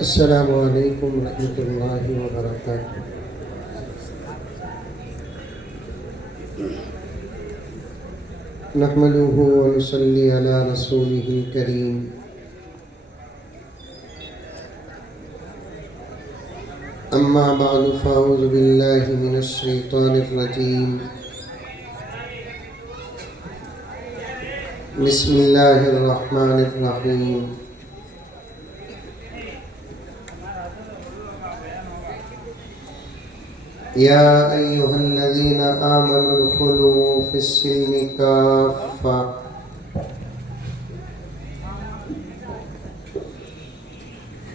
अस्सलामु अलैकुम रहमतुल्लाहि व बरकातुहू। नहमदुहु व नुसल्ली अला रसूलिहिल करीम। अम्मा बअदु फ़अऊज़ु बिल्लाहि मिनश शैतानिर रजीम। बिस्मिल्लाहिर रहमानिर रहीम। या अय्युहल्लज़ीना आमनु उदखुलू फ़िस्सिल्मि काफ़्फ़ा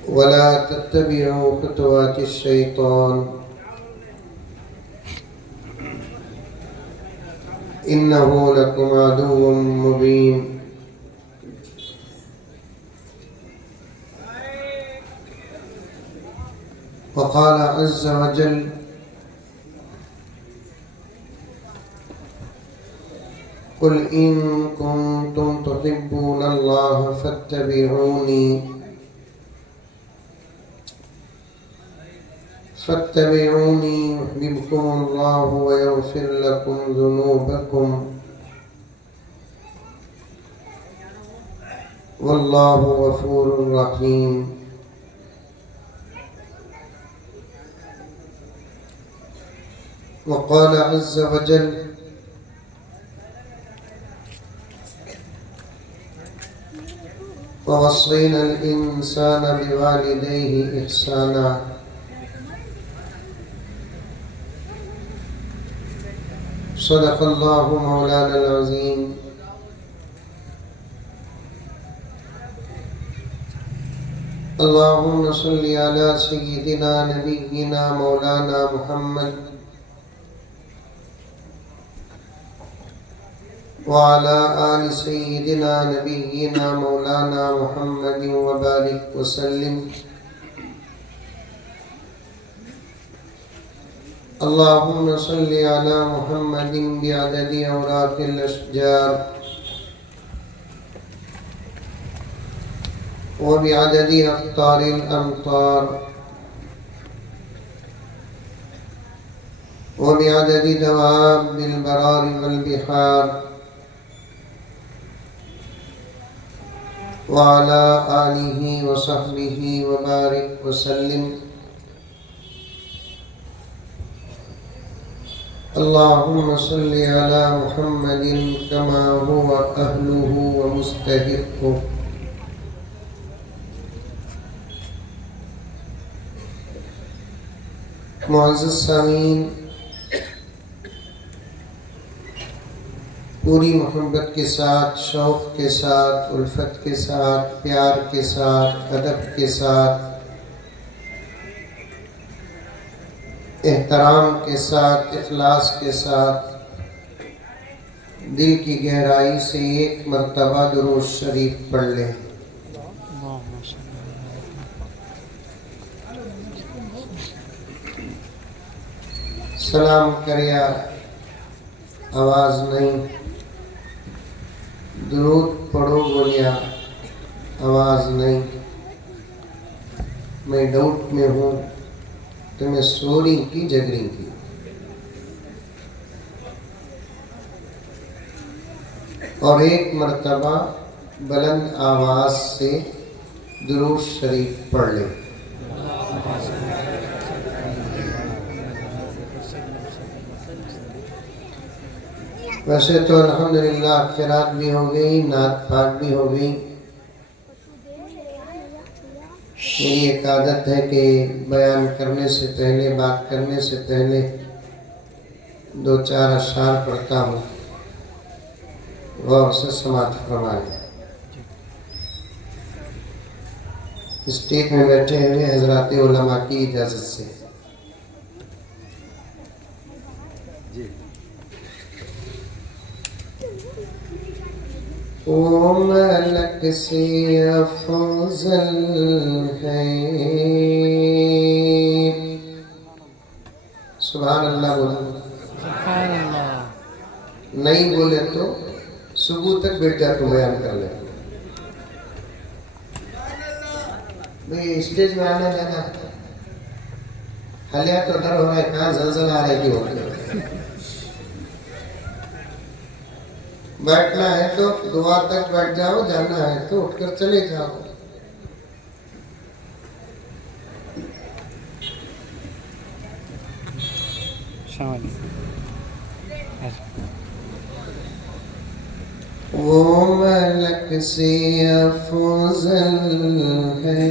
वला तत्तबिउ खुतुवातिश शैतान इन्नहु लकुम अदुव्वुम मुबीन। वक़ाल अज़्ज़ व जल कुल इन कुंतुम तुहिब्बूनल्लाह फत्तबिऊनी युहब्बिबकुमुल्लाहु व यग़फिर लकुम ज़ुनूबकुम वल्लाहु गफ़ूरुर रहीम। वक़ाल अज़्ज़ व जल ववस्सैनल इंसान बिवालिदैहि इहसाना सदक़ल्लाहु मौलानल अज़ीम। अल्लाहुम्मा सल्लि अला सय्यिदिना नबिय्यिना मौलाना मुहम्मद व अला आलि सय्यिदिना नबिय्यिना मौलाना मुहम्मद व बारिक व सल्लिम। अल्लाहुम्मा सल्लि अला मुहम्मदिन बिअददि औराक़िल अशजार व बिअददि अक़तारिल अमतार व बिअददि दवाबिल बरारि वल बिहार व अला आलिहि व सहबिहि व बारिक व सल्लिम। अल्लाहुम्मा सल्लि अला मुहम्मदिन कमा हुवा अहलुहु व मुस्तहिक़्क़ुहु। मुअज़्ज़ज़ सामीन, पूरी मोहब्बत के साथ, शौक़ के साथ, उल्फत के साथ, प्यार के साथ, अदब के साथ, एहतराम के साथ, इखलास के साथ, दिल की गहराई से एक मर्तबा दुरूद शरीफ पढ़ लें। सलाम करिया आवाज़ नहीं, दुरूद पढ़ो बोलिया आवाज़ नहीं। मैं डाउट में हूँ तो मैं सोरी की जगरी की। और एक मर्तबा बुलंद आवाज़ से दुरूद शरीफ पढ़ ले। वैसे तो अल्हम्दुलिल्लाह क़िरात भी हो गई, नात पाक भी हो गई। मेरी एक आदत है कि बयान करने से पहले, बात करने से पहले दो चार अशआर पढ़ता हूँ, गौर से समाअत फरमाएं। स्टेज में बैठे हुए हज़रात उलमा की इजाज़त से। ओ मलक से अफज़ल है, सुभान अल्लाह बोलो। नहीं बोले तो सुबह तक बैठ जा तो बयान कर ले। भाई स्टेज में आने देना। हलिया तो डर हो रहा है, कहाँ जलजल आ रहा है कि हो रहा है। बैठना है तो दुआ तक बैठ जाओ, जाना है तो उठकर चले जाओ। वो मलक से अफजल है,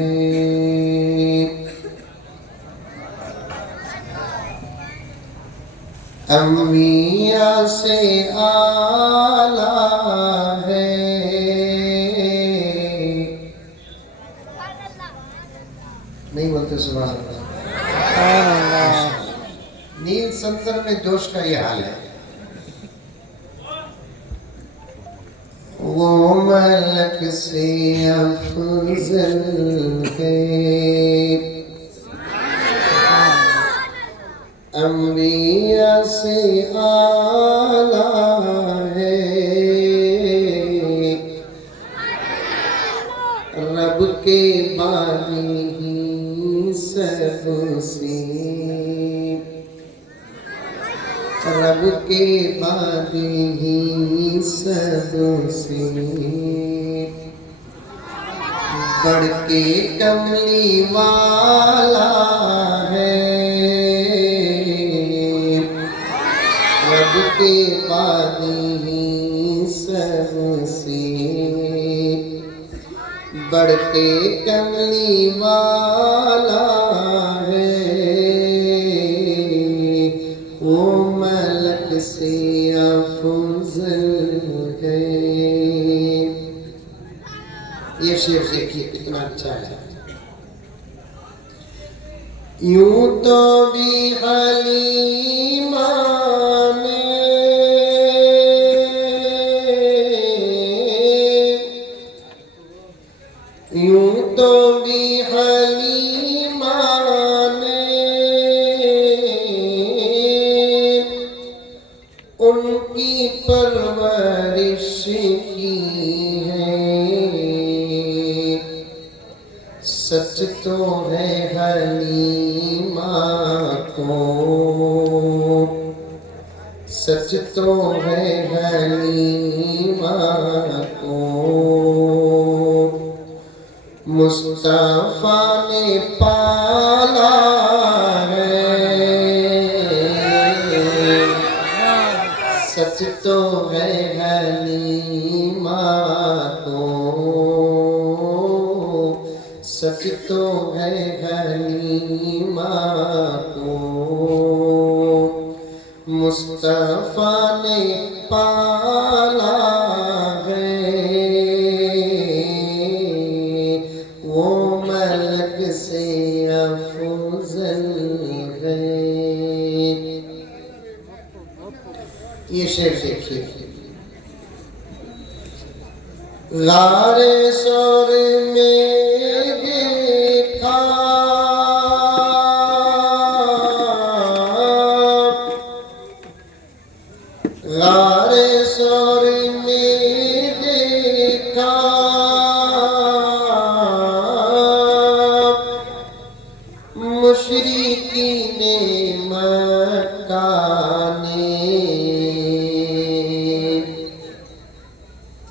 अम्बिया से आला है। नहीं बोलते सुभान अल्लाह। नील संतर में जोश का ये हाल है। वो मलक से अफजल है, अम्बिया से आला है, रब के बानी ही सबसे, रब के बानी ही सबसे बढ़ के कमली वाला है, रब के बानी ही सबसे बढ़ के कमली वाला है। वो मलक से अफजल है। ये शेर देखिए कितना अच्छा है। यूं तो भी हलीमा ने यूं तो भी हलीमा ने उनकी परवरिश की है। सच तो है हलीमा को, सच तो है हलीमा को मुस्तफा ने पाला है। सच तो है हलीमा को, सच तो है हलीमा को मुस्तफा ने पाला है। वो मलक से अफजल है। ये शेर देखिए। गारे सौर में देखा गारे सौर में देखा मुशरिकीने मक्का ने।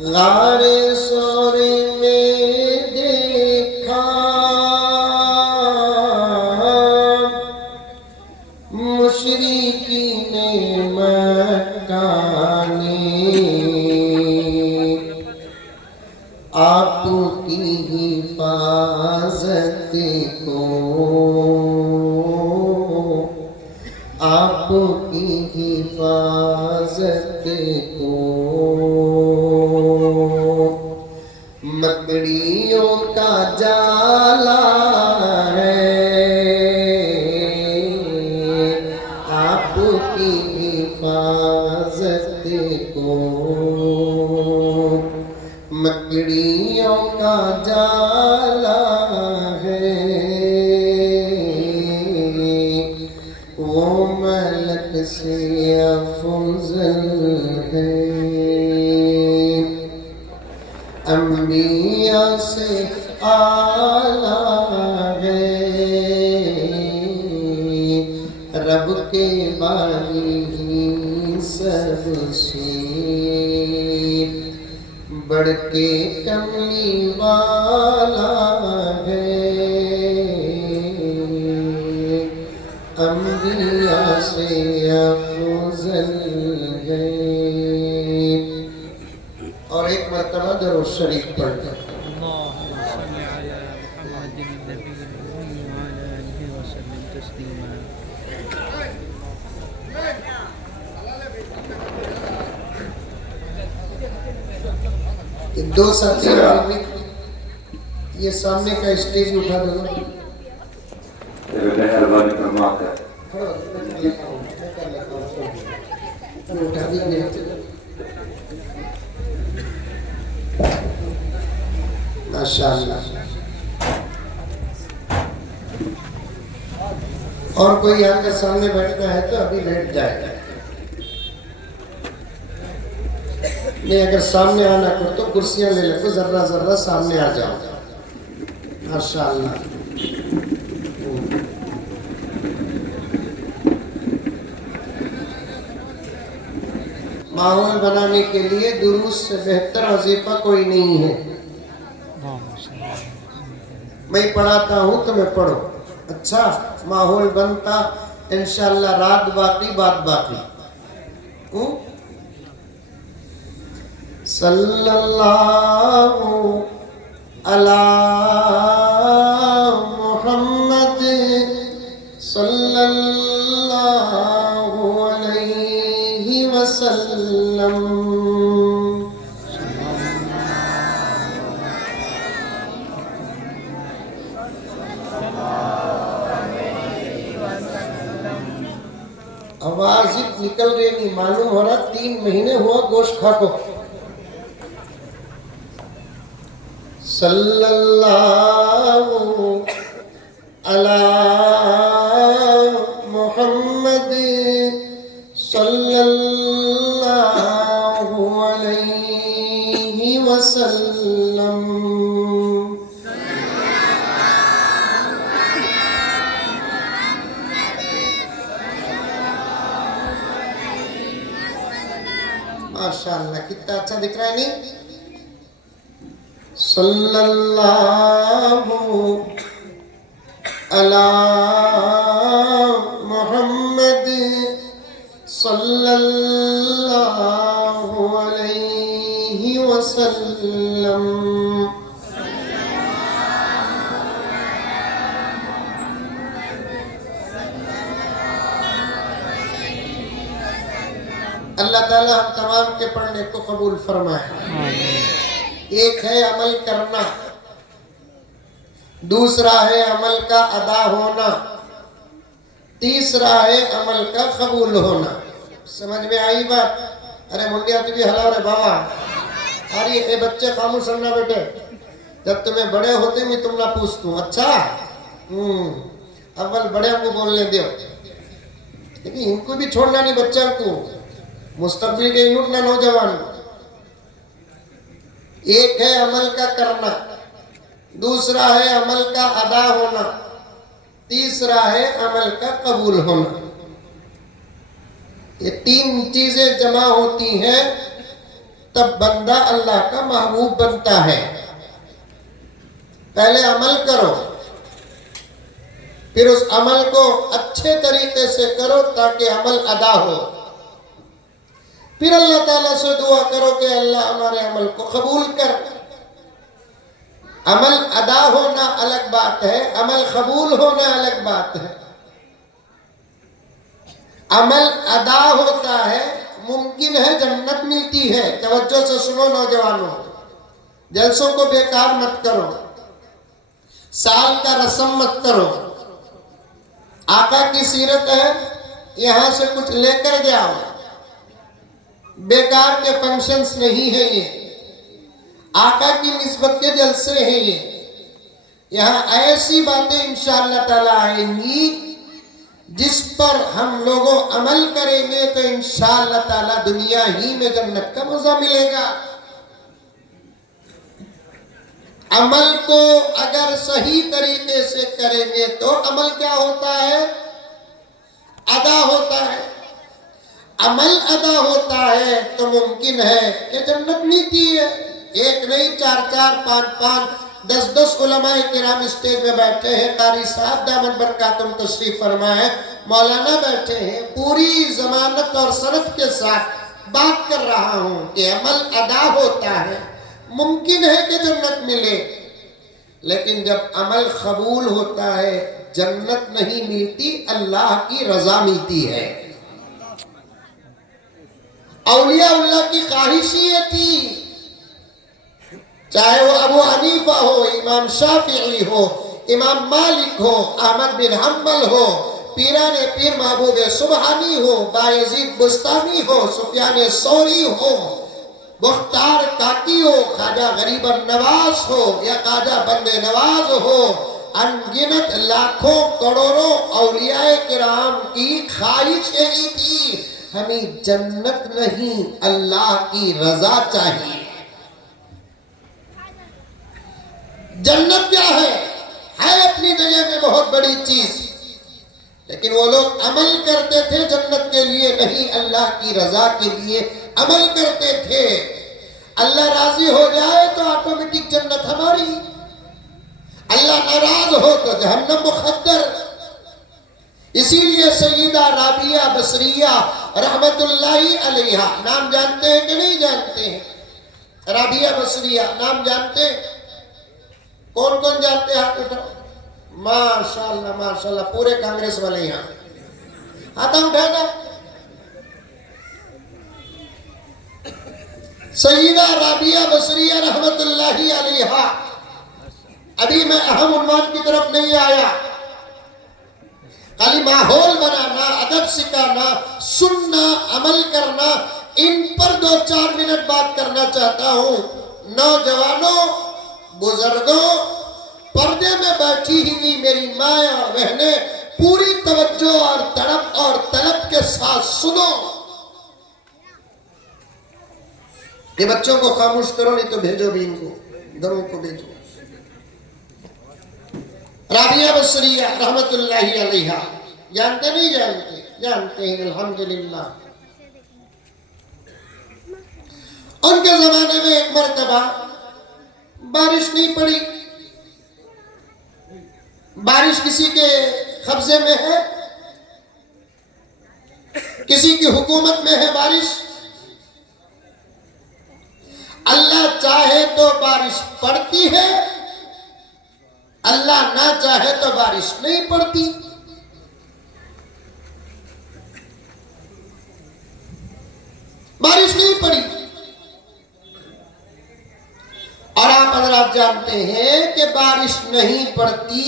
गारे सौर में देखा मुशरिकीने मक्का ने। आपकी हिफाजत को, आपकी हिफाजत को मकड़ियों का जाला है। आपकी हिफाजत को मकड़ियों का जाला है। वो मलक से अफजल है, अम्बिया से आला के बानी सबसे बढ़ के कमली वाला है, अम्बिया से अफजल है। और एक मर्तबा दरूद शरीफ पढ़ दो साथी ये सामने का स्टेज उठा दो। उठा दीजिए। माशाअल्लाह। और कोई आकर सामने बैठना है तो अभी बैठ जाएगा। नहीं, अगर सामने आना कर तो कुर्सियां ले लो, जर्रा जर्रा सामने आ जाओ। माशाअल्लाह। माहौल बनाने के लिए दुरूद से बेहतर वजीफा कोई नहीं है। मैं पढ़ाता हूँ तो मैं पढ़ो, अच्छा माहौल बनता इंशाअल्लाह। रात बाकी बात बाकी। सल्लल्लाहु अला मुहम्मद सल्लल्लाहु अलैहि वसल्लम। आवाज निकल रही नहीं, मालूम हो रहा 3 महीने हुआ गोश्त खा को। सल्लल्लाहु अला मुहम्मद सल्लल्लाहु अलैहि वसल्लम। माशाअल्लाह, कितना अच्छा दिख रहा है नहीं? सल्लल्लाहु अला मुहम्मद सल्लल्लाहु अलैहि वसल्लम। अल्लाह ताला हम तमाम के पढ़ने को कबूल फरमाए। एक है अमल करना, दूसरा है अमल का अदा होना, तीसरा है अमल का कबूल होना। समझ में आई बात? अरे मुंडिया तुझे हला रे बाबा। अरे ये बच्चे खामोश रहना बेटे, जब तुम्हें बड़े होते मैं तुम ना पूछतू। अच्छा अव्वल बड़े को बोलने दो, लेकिन इनको भी छोड़ना नहीं, बच्चा को मुस्तकबिल के इनुटना नौजवान। एक है अमल का करना, दूसरा है अमल का अदा होना, तीसरा है अमल का कबूल होना। ये 3 चीजें जमा होती हैं तब बंदा अल्लाह का महबूब बनता है। पहले अमल करो, फिर उस अमल को अच्छे तरीके से करो ताकि अमल अदा हो। फिर अल्लाह ताला से दुआ करो कि अल्लाह हमारे अमल को कबूल कर। अमल अदा होना अलग बात है, अमल कबूल होना अलग बात है। अमल अदा होता है, मुमकिन है जन्नत मिलती है। तवज्जो से सुनो नौजवानों, जलसों को बेकार मत करो, साल का रस्म मत करो। आका की सीरत है, यहां से कुछ लेकर जाओ। बेकार के फंक्शंस नहीं है ये, आका की निस्बत के जलसे हैं ये। यहाँ ऐसी बातें इंशाअल्लाह ताला आएंगी जिस पर हम लोगों अमल करेंगे तो इंशाअल्लाह ताला दुनिया ही में जन्नत का मजा मिलेगा। अमल को अगर सही तरीके से करेंगे तो अमल क्या होता है? अदा होता है, अमल अदा होता है, तो मुमकिन है कि जन्नत मिलती है। एक नहीं, 4-4, 5-5, 10-10 उलमाए किराम स्टेज में बैठे हैं। कारी साहब दामन बरकातुम तशरीफ फरमाए, मौलाना बैठे हैं। पूरी जमानत और सनद के साथ बात कर रहा हूं कि अमल अदा होता है, मुमकिन है कि जन्नत मिले। लेकिन जब अमल कबूल होता है, जन्नत नहीं मिलती, अल्लाह की रजा मिलती है। औलिया अल्लाह की ख्वाहिश ये थी, चाहे वो अबू हनीफा हो, इमाम शाफिई हो, इमाम मालिक हो, अहमद बिन हम्बल हो, पीराने पीर महबूब सुबहानी हो, बायजीद बुस्तामी हो, सुफियान सौरी हो, मुख्तार काकी हो, ख्वाजा गरीब नवाज हो या ख्वाजा बंदे नवाज हो, अनगिनत लाखों करोड़ों औलियाए किराम की ख्वाहिश यही थी, हमें जन्नत नहीं, अल्लाह की रजा चाहिए। जन्नत क्या है अपनी जगह में बहुत बड़ी चीज, लेकिन वो लोग अमल करते थे जन्नत के लिए नहीं, अल्लाह की रजा के लिए अमल करते थे। अल्लाह राजी हो जाए तो ऑटोमेटिक जन्नत हमारी, अल्लाह नाराज हो तो जहन्नम मुखद्दर। इसीलिए सईदा राबिया बसरिया रहमतुल्लाही अलैहा, नाम जानते हैं कि नहीं जानते हैं? राबिया बसरिया नाम जानते हैं? कौन कौन जानते हैं? हाथ उठाओ। माशाल्लाह माशाल्लाह, पूरे कांग्रेस वाले यहाँ हाथ उठाएगा। सईदा राबिया बसरिया रहमतुल्लाही अलैहा। अभी मैं अहम उन्वान की तरफ नहीं आया, खाली माहौल बनाना, अदब सिखाना, सुनना, अमल करना, इन पर 2-4 मिनट बात करना चाहता हूं। नौजवानों, बुजुर्गों, पर्दे में बैठी हुई मेरी माँ और बहनें, पूरी तवज्जो और तड़प और तलब के साथ सुनो। ये बच्चों को खामोश करो, नहीं तो भेजो भी इनको, दरों को भेजो। राबिया बसरिया रहमतुल्लाही अलैहा, जानते नहीं जानते? जानते हैं, अल्हम्दुलिल्लाह। उनके जमाने में एक मर्तबा बारिश नहीं पड़ी। बारिश किसी के कब्जे में है, किसी की हुकूमत में है बारिश। अल्लाह चाहे तो बारिश पड़ती है, अल्लाह ना चाहे तो बारिश नहीं पड़ती। बारिश नहीं पड़ी। और आप हज़रात जानते हैं कि बारिश नहीं पड़ती,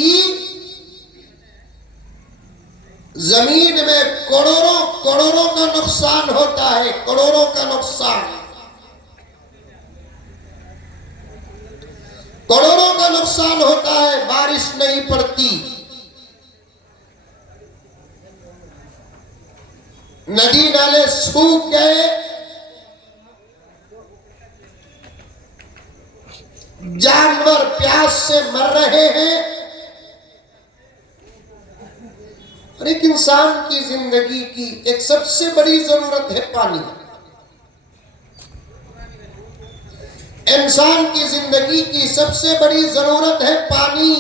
जमीन में करोड़ों करोड़ों का नुकसान होता है, करोड़ों का नुकसान, करोड़ों का नुकसान होता है। बारिश नहीं पड़ती, नदी नाले सूख गए, जानवर प्यास से मर रहे हैं, और एक इंसान की जिंदगी की एक सबसे बड़ी जरूरत है पानी। इंसान की जिंदगी की सबसे बड़ी जरूरत है पानी।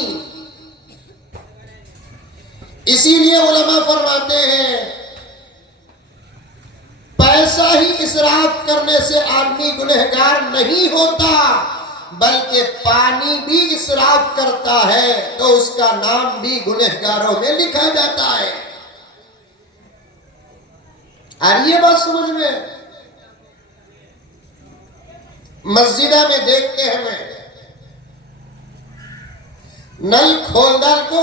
इसीलिए उलमा फरमाते हैं, पैसा ही इसराफ करने से आदमी गुनहगार नहीं होता, बल्कि पानी भी इसराफ करता है तो उसका नाम भी गुनहगारों में लिखा जाता है। आ रही है बात समझ में? मस्जिदा में देखते हैं, मैं नल खोलदार को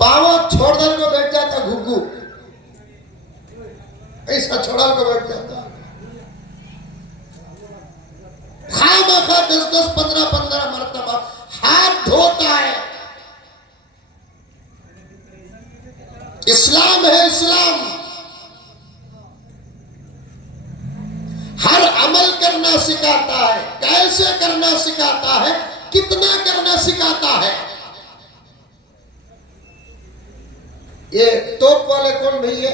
पावा छोड़दार को बैठ जाता, घुग्गू ऐसा छोड़ा को बैठ जाता, खामखा 10-10, 15-15 मरतबा हाथ धोता है। इस्लाम है, इस्लाम हर अमल करना सिखाता है, कैसे करना सिखाता है, कितना करना सिखाता है। ये तोप वाले कौन भैया?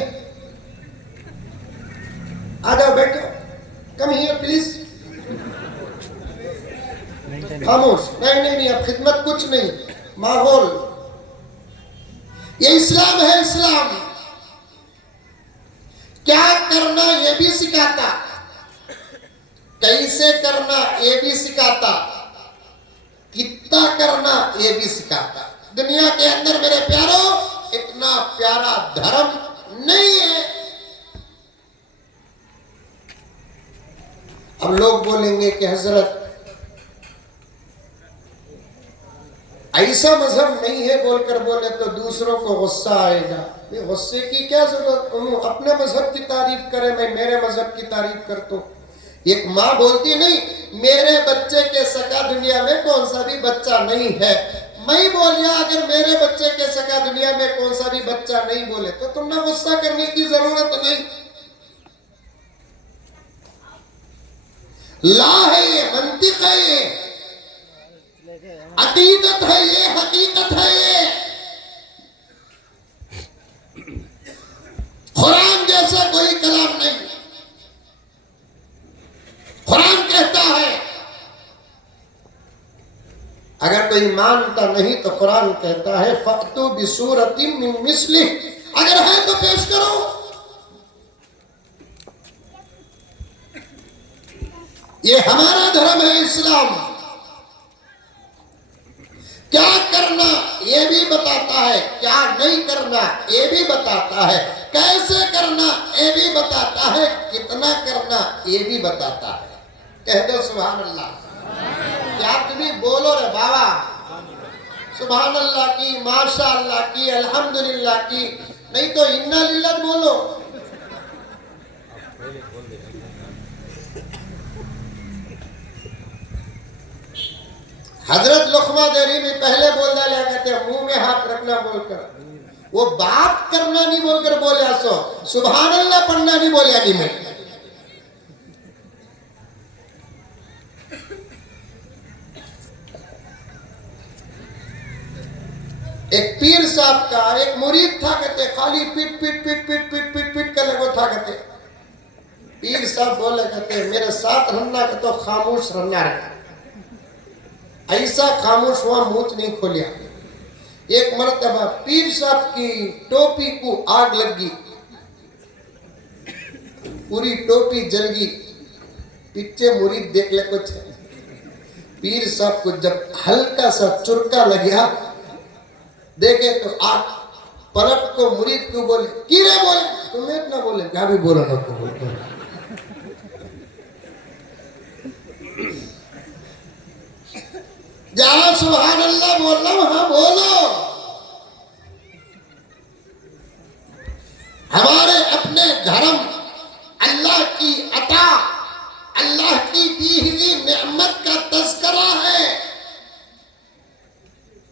आ जाओ बैठो, कम हियर प्लीज। खामोश। नहीं, अब खिदमत कुछ नहीं, माहौल। ये इस्लाम है। इस्लाम क्या करना ये भी सिखाता, कैसे करना ये भी सिखाता, कितना करना ये भी सिखाता। दुनिया के अंदर मेरे प्यारो इतना प्यारा धर्म नहीं है। अब लोग बोलेंगे कि हजरत ऐसा मजहब नहीं है बोलकर बोले तो दूसरों को गुस्सा आएगा। गुस्से की क्या जरूरत, अपने मजहब की तारीफ करे, मैं मेरे मजहब की तारीफ करता हूं। एक माँ बोलती नहीं मेरे बच्चे के सका दुनिया में कौन सा भी बच्चा नहीं है। मैं बोलिया अगर मेरे बच्चे के सका दुनिया में कौन सा भी बच्चा नहीं बोले तो तुमने गुस्सा करने की जरूरत नहीं। ला है ये, मंतिक है ये, अकीदत है ये, हकीकत है ये। कुरान जैसा कोई कलाम नहीं। कुरान कहता है, अगर कोई मानता नहीं तो कुरान कहता है फअतू बिसूरतिम मिन मिस्लिह, अगर है तो पेश करो। ये हमारा धर्म है इस्लाम। क्या करना ये भी बताता है, क्या नहीं करना ये भी बताता है, कैसे करना ये भी बताता है, कितना करना ये भी बताता है। कह दो सुभान अल्लाह। क्या तुम्हें बोलो रे बाबा, सुभान अल्लाह की, माशा अल्लाह की, अल्हम्दुलिल्लाह की, नहीं तो इन्ना लिल्लाह बोलो। हजरत लुकमा देरी में पहले बोल डाला कहते मुंह में हाथ रखना बोलकर, वो बात करना नहीं बोलकर बोलिया सो सुभान अल्लाह पढ़ना नहीं बोलिया नहीं। मैं एक पीर साहब का एक मुरीद था, कहते खाली पीट पीट पीट पीट पीट पीट पीट कर लगो था। कहते पीर साहब बोले कहते मेरे साथ रहना के तो खामोश रहना रहा। ऐसा खामोश हुआ, मुंह नहीं खोलिया। एक मर्तबा पीर साहब की टोपी को आग लगी, पूरी टोपी जल गई। पीछे मुरीद देख ले कुछ। पीर साहब को जब हल्का सा चुरका लगा देखे तो आग पलट को मुरीद को बोले कीरे बोले, तुम्हें इतना बोले क्या भी बोला ना को बोलते। जहां सुभान अल्लाह बोल रहा वहां बोलो। हमारे अपने धर्म अल्लाह की अता, अल्लाह की दी हुई नेमत का तज़किरा है।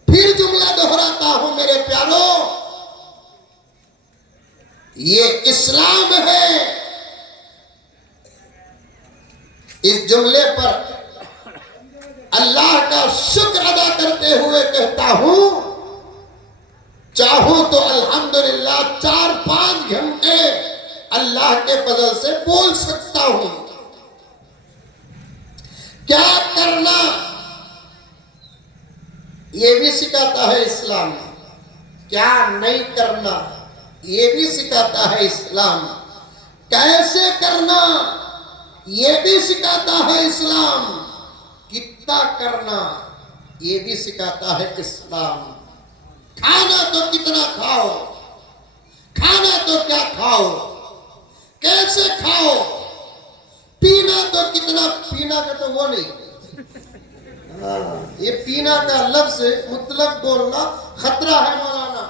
फिर जुमला दोहराता हूं मेरे प्यारो, ये इस्लाम है। इस जुमले पर अल्लाह का शुक्र अदा करते हुए कहता हूं, चाहूं तो अल्हम्दुलिल्लाह 4-5 घंटे अल्लाह के फजल से बोल सकता हूं। क्या करना ये भी सिखाता है इस्लाम, क्या नहीं करना ये भी सिखाता है इस्लाम, कैसे करना ये भी सिखाता है इस्लाम, कितना करना ये भी सिखाता है इस्लाम। खाना तो कितना खाओ, खाना तो क्या खाओ, कैसे खाओ, पीना तो कितना पीना का तो वो नहीं। ये पीना का लफ्ज मुतलक बोलना खतरा है मौलाना।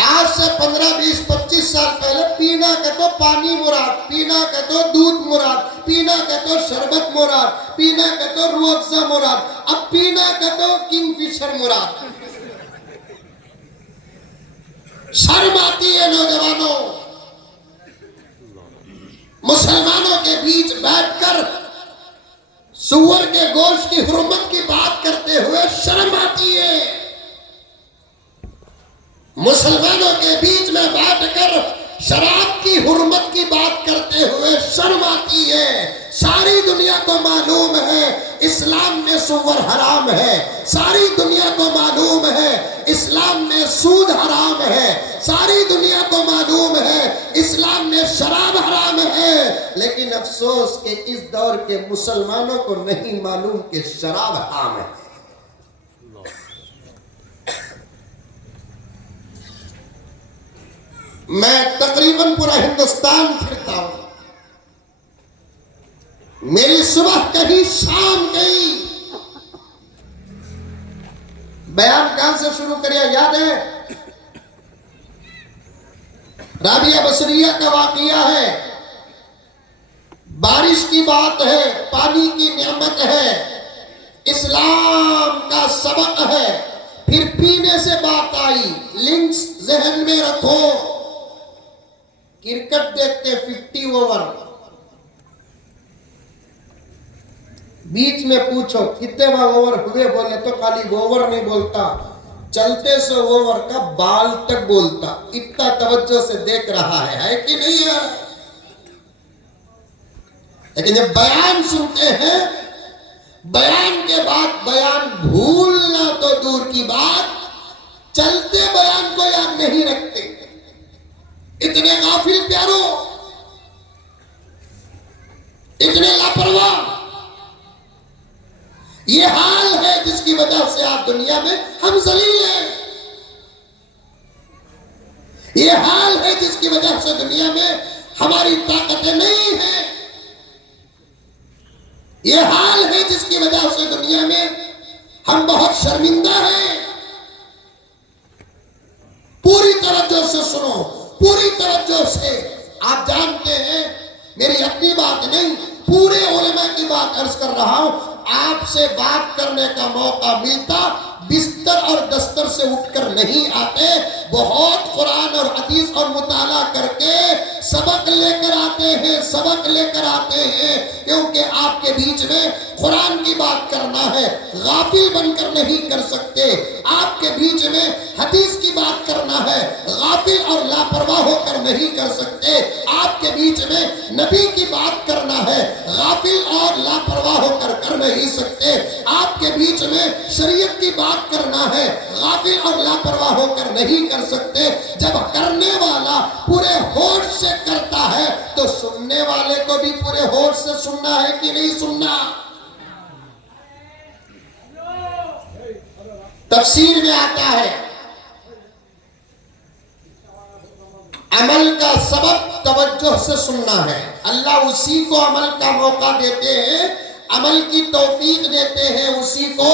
आज से 15-20-25 साल पहले पीना का तो पानी मुराद, पीना का तो दूध मुराद, पीना का तो शरबत मुराद, पीना का तो रूह अफ़ज़ा मुराद, अब पीना का तो किंगफिशर मुराद। शर्म आती है नौजवानों, मुसलमानों के बीच बैठकर सुअर के गोश्त की हुर्मत की बात करते हुए शर्म आती है। मुसलमानों के बीच में बैठकर शराब की हुर्मत की बात करते हुए शर्म आती है। सारी दुनिया को मालूम है इस्लाम में सुअर हराम है, सारी दुनिया को मालूम है इस्लाम में सूद हराम है, सारी दुनिया को मालूम है इस्लाम में शराब हराम है, लेकिन अफसोस कि इस दौर के मुसलमानों को नहीं मालूम कि शराब हराम है। मैं तकरीबन पूरा हिंदुस्तान फिरता हूं, मेरी सुबह कहीं शाम गई। बयान कहां से शुरू करिए याद है? राबिया बसरिया का वाकया है, बारिश की बात है, पानी की नेमत है, इस्लाम का सबक है। फिर पीने से बात आई, लिंक्स जहन में रखो। क्रिकेट देखते 50 ओवर, बीच में पूछो कितने ओवर हुए, बोले तो खाली ओवर नहीं बोलता, चलते 100 ओवर का बाल तक बोलता। इतना तवज्जो से देख रहा है कि नहीं है? लेकिन जब बयान सुनते हैं, बयान के बाद बयान भूलना तो दूर की बात, चलते बयान को याद नहीं रखते। इतने गाफिल प्यारो, इतने लापरवाह। ये हाल है जिसकी वजह से आज दुनिया में हम जलील हैं। ये हाल है जिसकी वजह से दुनिया में हमारी ताकतें नहीं हैं। ये हाल है जिसकी वजह से दुनिया में हम बहुत शर्मिंदा हैं। पूरी तवज्जो से सुनो, पूरी तवज्जो से। आप जानते हैं, मेरी अपनी बात नहीं, पूरे उलेमा की बात अर्ज कर रहा हूं। आपसे बात करने का मौका मिलता, बिस्तर और दस्तर से उठकर नहीं आते, बहुत कुरान और हदीस और मुताला करके सबक लेकर आते हैं, सबक लेकर आते हैं। क्योंकि आपके बीच में कुरान की बात करना है, गाफिल बनकर नहीं कर सकते। आपके बीच में हदीस की बात करना है, गाफिल और लापरवाह होकर नहीं कर सकते। आपके बीच में नबी की बात करना है, गाफिल और लापरवाह होकर कर नहीं सकते। आपके बीच में शरीयत की बात करना है, गाफिल और लापरवाह होकर नहीं कर सकते। जब करने वाला पूरे होश से करता है तो सुनने वाले को भी पूरे होश से सुनना है कि नहीं सुनना? तफसीर में आता है, अमल का सबक तवज्जो से सुनना है। अल्लाह उसी को अमल का मौका देते हैं, अमल की तौफीक देते हैं उसी को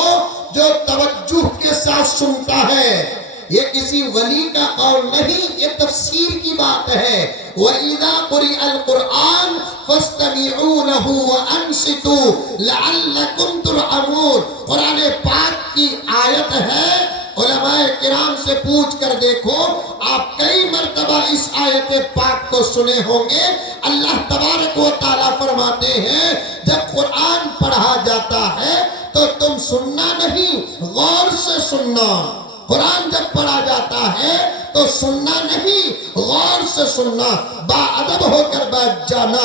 जो तवज्जो के साथ सुनता है। ये किसी वली का कौल नहीं, ये तफसीर की बात है। वइज़ा कुरिअल कुरआन फस्तमिऊ लहू व अंसितू लअल्लकुम तुरहमून। कुरान पाक की आयत है, उलमाए किराम से पूछ कर देखो, आप कई मर्तबा इस आयत पाक को सुने होंगे। अल्लाह तबारक व तआला फरमाते हैं, जब कुरान पढ़ा जाता है तो तुम सुनना नहीं, गौर से सुनना। कुरान जब पढ़ा जाता है तो सुनना नहीं, गौर से सुनना, बाअदब होकर बैठ जाना,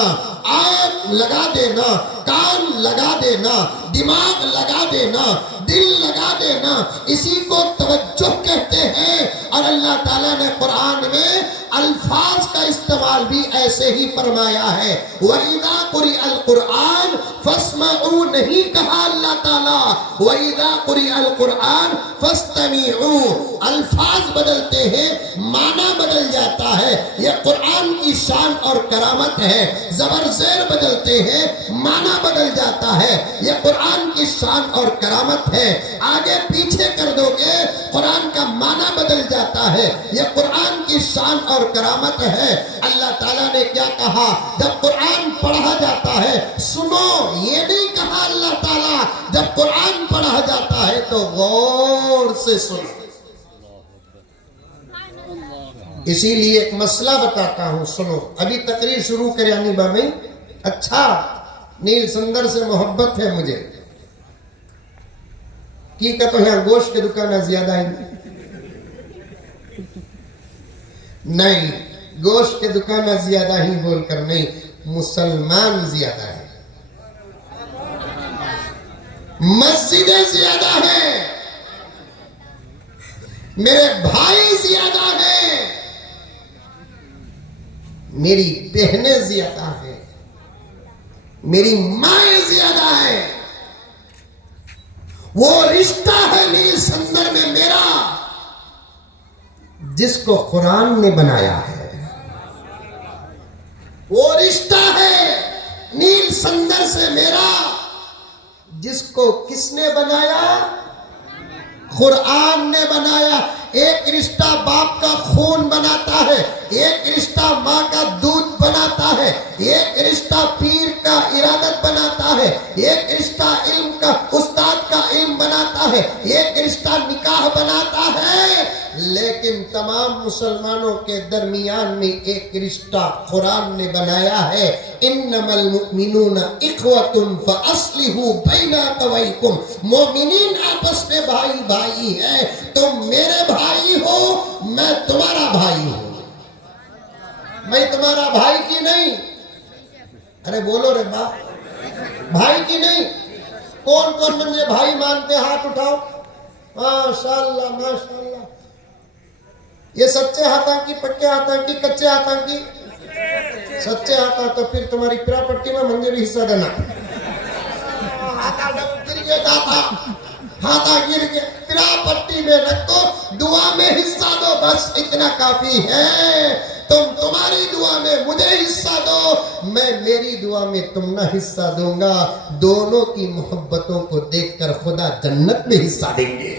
आंख लगा देना, कान लगा देना, दिमाग लगा देना, दिल लगा देना, इसी को तवज्जो कहते हैं। और अल्लाह ताला ने कुरान में अल्फाज का इस्तेमाल भी ऐसे ही फरमाया है। वइज़ा कुरिअल कुरआन फस्मऊ नहीं कहा अल्लाह ताला, वइज़ा कुरिअल कुरआन फस्तमिऊ। अल्फाज बदलते हैं, माना बदल जाता है। यह कुरान की शान और करामत है। ज़बर ज़ेर बदलते हैं, माना बदल जाता है। यह कुरान की शान और करामत है। आगे पीछे कर दोगे, कुरान का माना बदल जाता है। यह कुरान की शान और करामत है। अल्लाह ताला ने क्या कहा, जब कुरान पढ़ा जाता है सुनो, ये नहीं कहा अल्लाह ताला जब कुरान पढ़ा जाता है तो गौर से सुनो। इसीलिए एक मसला बताता हूं, सुनो। अभी तकरीर शुरू करे अनिबा में। अच्छा, नील सुंदर से मोहब्बत है मुझे की का तो यहाँ गोश्त की दुकान ज्यादा ही नहीं, गोश्त की दुकान ज्यादा ही बोलकर नहीं, मुसलमान ज्यादा है, मस्जिदें ज्यादा है, मेरे भाई ज्यादा है, मेरी बहनें ज्यादा है, मेरी माएं ज्यादा है। वो रिश्ता है नील संदर में मेरा जिसको कुरान ने बनाया है। वो रिश्ता है नील संदर से मेरा जिसको किसने बनाया? कुरान ने बनाया। एक रिश्ता बाप का खून बनाता है, एक रिश्ता माँ का दूध बनाता है, एक रिश्ता पीर का इरादत बनाता है, एक रिश्ता इल्म का उस्ताद का इल्म बनाता है, एक रिश्ता निकाह बनाता है। लेकिन तमाम मुसलमानों के दरमियान में एक रिश्ता कुरान ने बनाया है, इन्नमल मुमिनूना इख्वतुन फअस्लिहू बैना अखवैकुम। मोमिनीन आपस में भाई भाई है, तुम मेरे भाई हो, मैं तुम्हारा भाई हूं। मैं तुम्हारा भाई की नहीं, अरे बोलो रे बाप, भाई की नहीं। कौन कौन मुझे भाई मानते, हाथ उठाओ। माशाअल्लाह माशाअल्लाह। ये सच्चे हाथा की, पक्के हाथा की, कच्चे हाथा की? सच्चे हाथा। तो फिर तुम्हारी प्रॉपर्टी में मुझे भी हिस्सा देना। हाथा गिर गया, हाथा गिर गया, प्रॉपर्टी में रखो, दुआ में हिस्सा दो, बस इतना काफी है। तुम तुम्हारी दुआ में मुझे हिस्सा दो, मैं मेरी दुआ में तुम ना हिस्सा दूंगा। दोनों की मोहब्बतों को देखकर खुदा जन्नत में हिस्सा देंगे।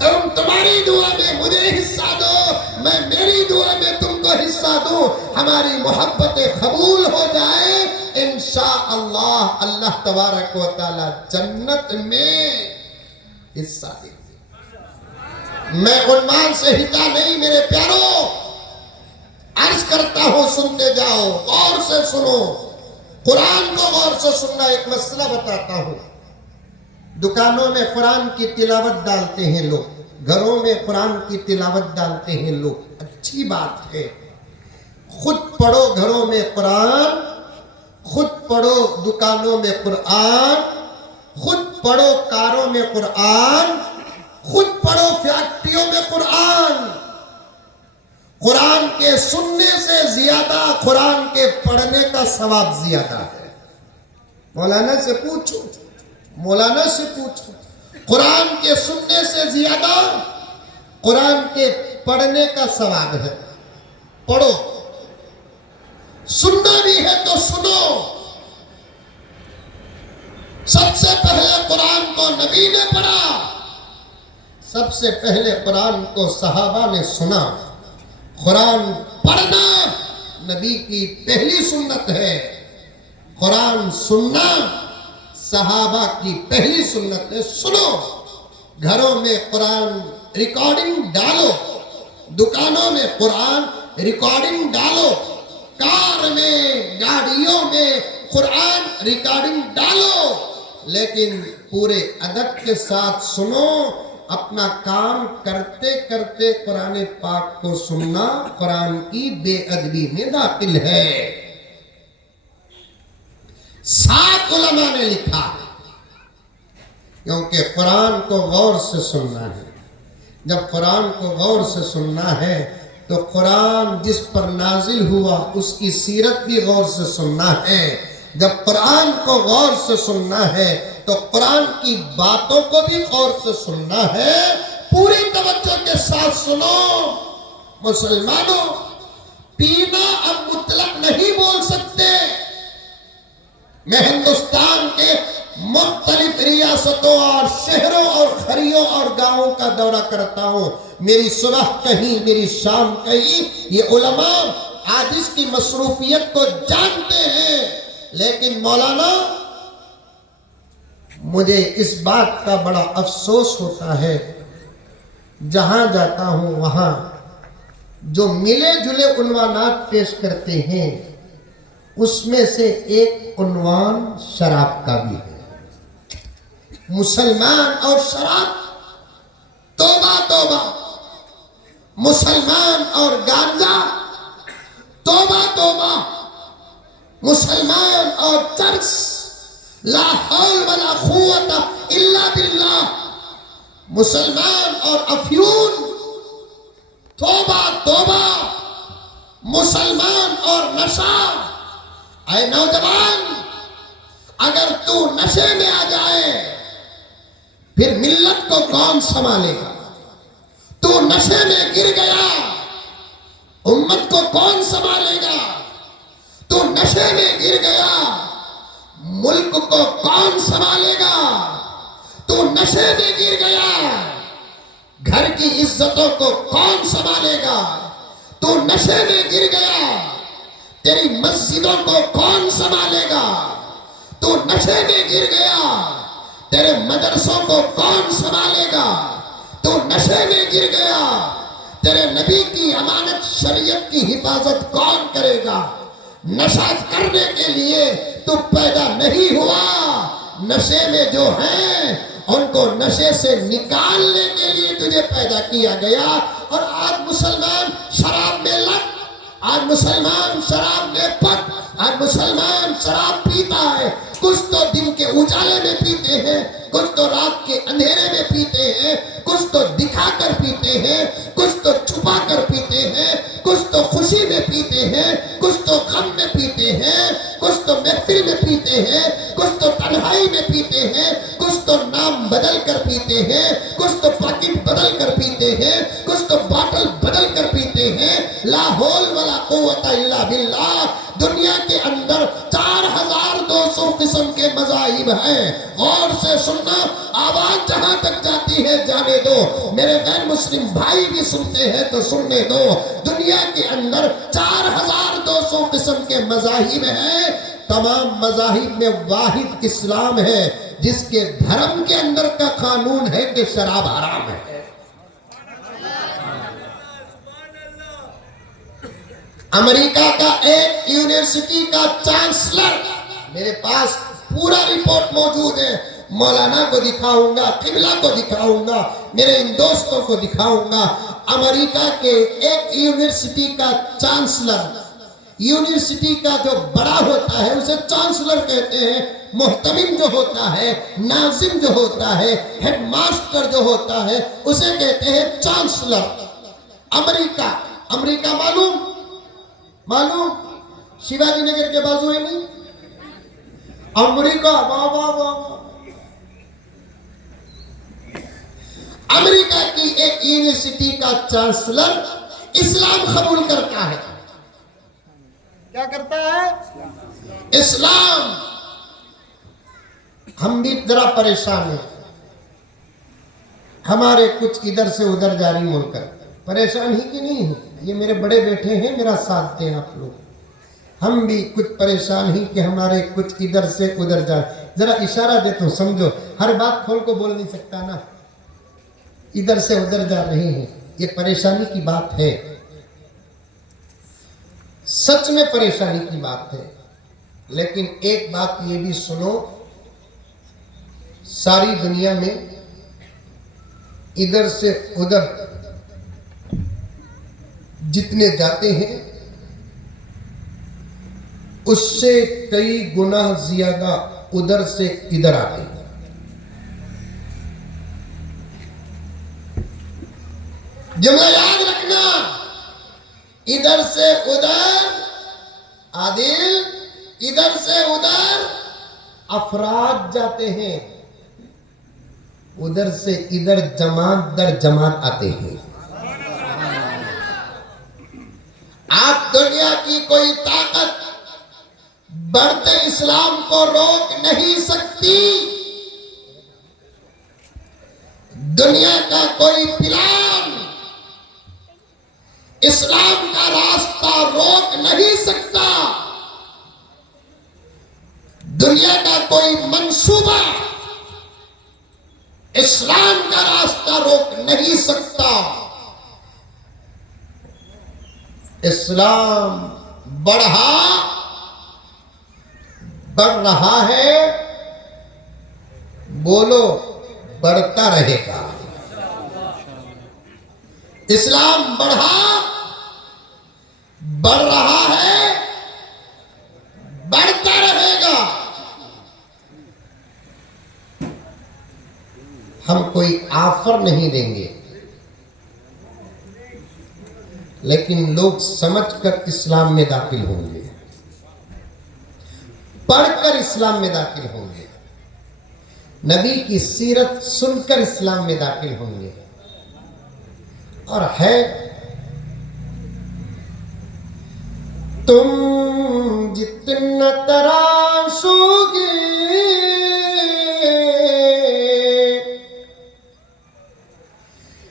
तुम तुम्हारी दुआ में मुझे हिस्सा दो, मैं मेरी दुआ में तुमको हिस्सा दूं, हमारी मोहब्बतें कबूल हो जाए, इंशाअल्लाह अल्लाह तबारक व तआला जन्नत में हिस्सा देंगे। मैं उन्मान से हिता नहीं मेरे प्यारों, अर्ज करता हूं, सुनते जाओ, गौर से सुनो, कुरान को गौर से सुनना। एक मसला बताता हूं। दुकानों में कुरान की तिलावत डालते हैं लोग, घरों में कुरान की तिलावत डालते हैं लोग, अच्छी बात है। खुद पढ़ो घरों में कुरान, खुद पढ़ो दुकानों में कुरान, खुद पढ़ो कारों में कुरान, खुद पढ़ो फैक्ट्रियों में कुरान। कुरान के सुनने से ज्यादा कुरान के पढ़ने का सवाब ज्यादा है। मौलाना से पूछो, मौलाना से पूछो, कुरान के सुनने से ज्यादा कुरान के पढ़ने का सवाब है। पढ़ो, सुनना भी है तो सुनो। सबसे पहले कुरान को नबी ने पढ़ा, सबसे पहले कुरान को सहाबा ने सुना। कुरान पढ़ना नबी की पहली सुन्नत है, कुरान सुनना सहाबा की पहली सुन्नत है। सुनो, घरों में कुरान रिकॉर्डिंग डालो, दुकानों में कुरान रिकॉर्डिंग डालो, कार में गाड़ियों में कुरान रिकॉर्डिंग डालो, लेकिन पूरे अदब के साथ सुनो। अपना काम करते करते कुरान पाक को सुनना कुरान की बेअदबी में दाखिल है। 7 उलमा ने लिखा, क्योंकि कुरान को गौर से सुनना है। जब कुरान को गौर से सुनना है तो कुरान जिस पर नाजिल हुआ उसकी सीरत भी गौर से सुनना है। जब कुरान को गौर से सुनना है तो कुरान की बातों को भी गौर से सुनना है। पूरी तवज्जो के साथ सुनो मुसलमानों, पीना अब मुतलक नहीं बोल सकते। मैं हिंदुस्तान के मुख्तलिफ रियासतों और शहरों और खरियों और गांवों का दौरा करता हूं। मेरी सुबह कहीं, मेरी शाम कहीं। ये उलमा आज इसकी मसरूफियत को जानते हैं, लेकिन मौलाना मुझे इस बात का बड़ा अफसोस होता है, जहां जाता हूं वहां जो मिले जुले उन्वानात पेश करते हैं उसमें से एक उन्वान शराब का भी है। मुसलमान और शराब, तौबा तौबा। मुसलमान और गांजा, तौबा तौबा। मुसलमान और चर्च, ला हौल वला कुव्वता इल्ला बिल्लाह। मुसलमान और अफ्यून, तौबा तौबा। मुसलमान और नशा। ऐ नौजवान, अगर तू नशे में आ जाए फिर मिल्लत को कौन संभालेगा? तू नशे में गिर गया, उम्मत को कौन संभालेगा? तू नशे में गिर गया, मुल्क को कौन संभालेगा? तू नशे में गिर गया, घर की इज्जतों को कौन संभालेगा? तू नशे में गिर गया, तेरी मस्जिदों को कौन संभालेगा? तू नशे में गिर गया, तेरे मदरसों को कौन संभालेगा? तू नशे में गिर गया, तेरे नबी की अमानत शरीयत की हिफाजत कौन करेगा? नशा करने के लिए तू पैदा नहीं हुआ। नशे में जो हैं उनको नशे से निकालने के लिए तुझे पैदा किया गया। और आज मुसलमान शराब में लत, आज मुसलमान शराब में पट, आज मुसलमान शराब पीता है। कुछ तो दिन के उजाले में पीते हैं, कुछ तो रात के अंधेरे में पीते हैं, कुछ तो दिखा कर पीते हैं, कुछ तो छुपा कर पीते हैं, कुछ तो खुशी में पीते हैं, कुछ तो गम में पीते हैं, कुछ तो महफिल में पीते हैं, कुछ तो तन्हाई में पीते हैं, कुछ तो नाम बदल कर पीते हैं, कुछ तो पैकेट बदल कर पीते हैं, कुछ तो बॉटल बदल कर पीते हैं। ला हौल वला कुव्वता इल्ला बिल्लाह। दुनिया के अंदर 4200 किस्म के मज़ाहिब हैं। गौर से सुनना, आवाज जहां तक जाती है जाने दो। मेरे गैर मुस्लिम भाई भी सुनते हैं तो सुनने दो। दुनिया के अंदर 4200 किस्म के मज़ाहिब हैं। तमाम मज़ाहिब में वाहिद इस्लाम है जिसके धर्म के अंदर का कानून है कि शराब हराम है। अमेरिका का एक यूनिवर्सिटी का चांसलर, मेरे पास पूरा रिपोर्ट मौजूद है, मौलाना को दिखाऊंगा, किबला को दिखाऊंगा, मेरे इन दोस्तों को दिखाऊंगा। अमेरिका के एक यूनिवर्सिटी का चांसलर, यूनिवर्सिटी का जो बड़ा होता है उसे चांसलर कहते हैं। मुहतमिम जो होता है, नाजिम जो होता है, हेडमास्टर जो होता है उसे कहते हैं चांसलर। अमेरिका, अमेरिका मालूम मालूम शिवाजी नगर के बाजू है नहीं? अमेरिका, वाह वाह वाह। अमेरिका की एक यूनिवर्सिटी का चांसलर इस्लाम कबूल करता है। क्या करता है? इस्लाम। हम भी जरा परेशान हैं, हमारे कुछ इधर से उधर जारी मुड़कर। परेशान ही कि नहीं है? ये मेरे बड़े बेटे हैं, मेरा साथ दें आप लोग। हम भी कुछ परेशान ही कि हमारे कुछ इधर से उधर जा। जरा इशारा दे तो समझो, हर बात खोल को बोल नहीं सकता ना। इधर से उधर जा रहे हैं, ये परेशानी की बात है, सच में परेशानी की बात है। लेकिन एक बात ये भी सुनो, सारी दुनिया में इधर से उधर जितने जाते हैं उससे कई गुना ज्यादा उधर से इधर आते हैं। जुमला याद रखना, इधर से उधर आदिल, इधर से उधर अफराद जाते हैं, उधर से इधर जमात दर जमात आते हैं। आप दुनिया की कोई ताकत बढ़ते इस्लाम को रोक नहीं सकती। दुनिया का कोई प्लान इस्लाम का रास्ता रोक नहीं सकता। दुनिया का कोई मंसूबा इस्लाम का रास्ता रोक नहीं सकता। इस्लाम बढ़ा बढ़ रहा है, बोलो बढ़ता रहेगा। इस्लाम बढ़ा, बढ़ रहा है, बढ़ता रहेगा। हम कोई ऑफर नहीं देंगे, लेकिन लोग समझकर इस्लाम में दाखिल होंगे, पढ़कर इस्लाम में दाखिल होंगे, नबी की सीरत सुनकर इस्लाम में दाखिल होंगे। और है, तुम जितना तराशोगे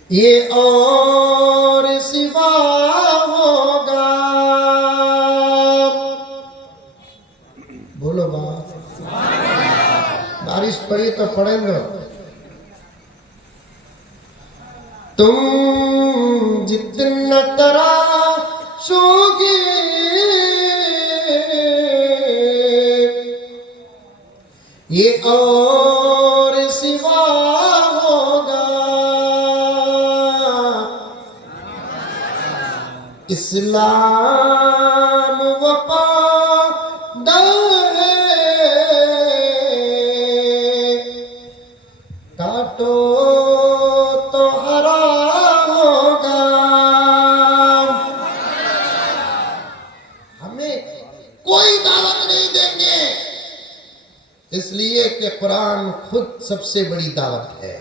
ये और सिवा होगा। बोलो बाप, बारिश पड़ी तो पड़ेंगे। तुम जितना तराशोगे ये और सिवा होगा। इस्लाम वफादार है, काटो तो हरा होगा। हमें कोई दावत नहीं देंगे, इसलिए कि कुरान खुद सबसे बड़ी दावत है।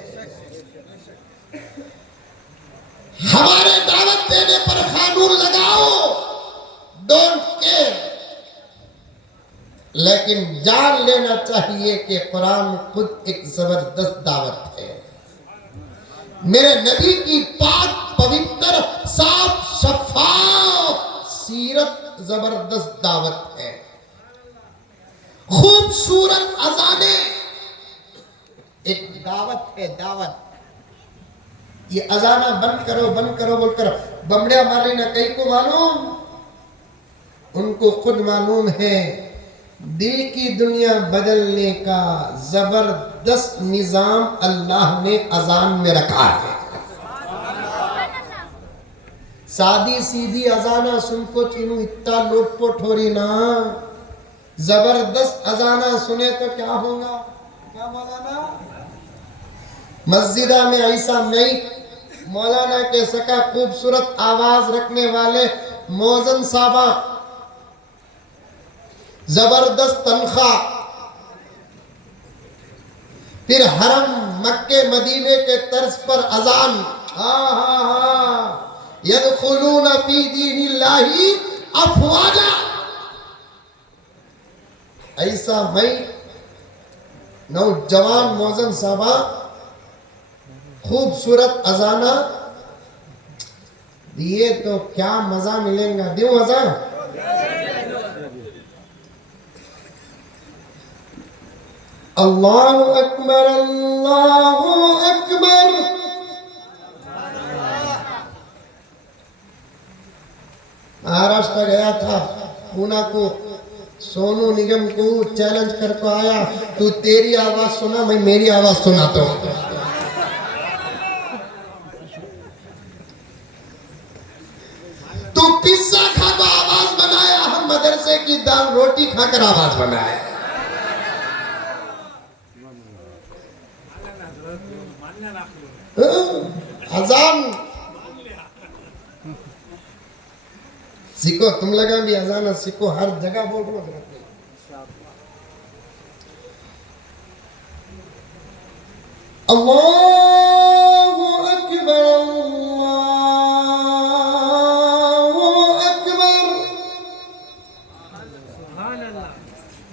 हमारे दावत देने पर कानून लगाओ, डोंट केयर, लेकिन जान लेना चाहिए कि कुरान खुद एक जबरदस्त दावत है। मेरे नबी की पाक पवित्र साफ शफाफ सीरत जबरदस्त दावत है। खूबसूरत अजाने एक दावत है, दावत। ये अजाना बंद करो बोलकर बमड़िया मार रही ना, कई को मालूम, उनको खुद मालूम है। दिल की दुनिया बदलने का जबरदस्त निजाम अल्लाह ने अजान में रखा है। सादी सीधी अजाना सुनको तीनों इतना लोटपोट हो रही ना, जबरदस्त अजाना सुने तो क्या होगा? क्या मौलाना? मस्जिदा में ऐसा नई मौलाना के सका खूबसूरत आवाज रखने वाले मौजन साहबा, जबरदस्त तनख्वाह, फिर हरम मक्के मदीने के तर्ज पर अजान, यदखुलून फी दीनिल्लाही अफवाजा। ऐसा मैं नौजवान मौजन साहबा खूबसूरत अजाना दिए तो क्या मजा मिलेगा। दियो अजान, अल्लाहु अकबर, अल्लाहु अकबर। महाराष्ट्र गया था, पूना को, सोनू निगम को चैलेंज करके आया, तू तेरी आवाज सुना, मैं मेरी आवाज सुनाता हूं। तू पिज्जा खाकर आवाज बनाया, हम मदरसे की दाल रोटी खाकर आवाज बनाए। अजान सीखो, तुम लगा भी अजान सीखो, हर जगह बोल रहा हूं। अल्लाहु अकबर, अल्लाहु अकबर।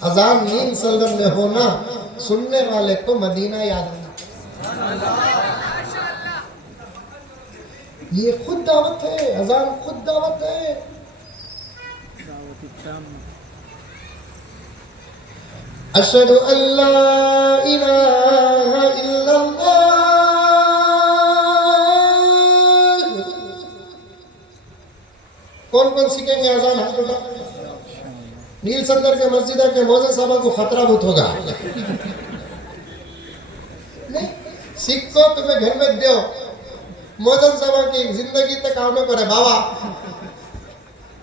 अजान नींद सल्लम में होना, सुनने वाले को मदीना याद आना। ये खुद दावत है, अजान खुद दावत है। अशहदु अल्ला इलाहा इल्लल्लाह। कौन कौन सीखेंगे अजान? हाथ उठा। नील संदर के मस्जिद है कि मौजे साहब को खतरा बहुत होगा। नहीं, सिक्को तुम्हें घर में दो, मौजन साहब की जिंदगी तक आने करे बाबा,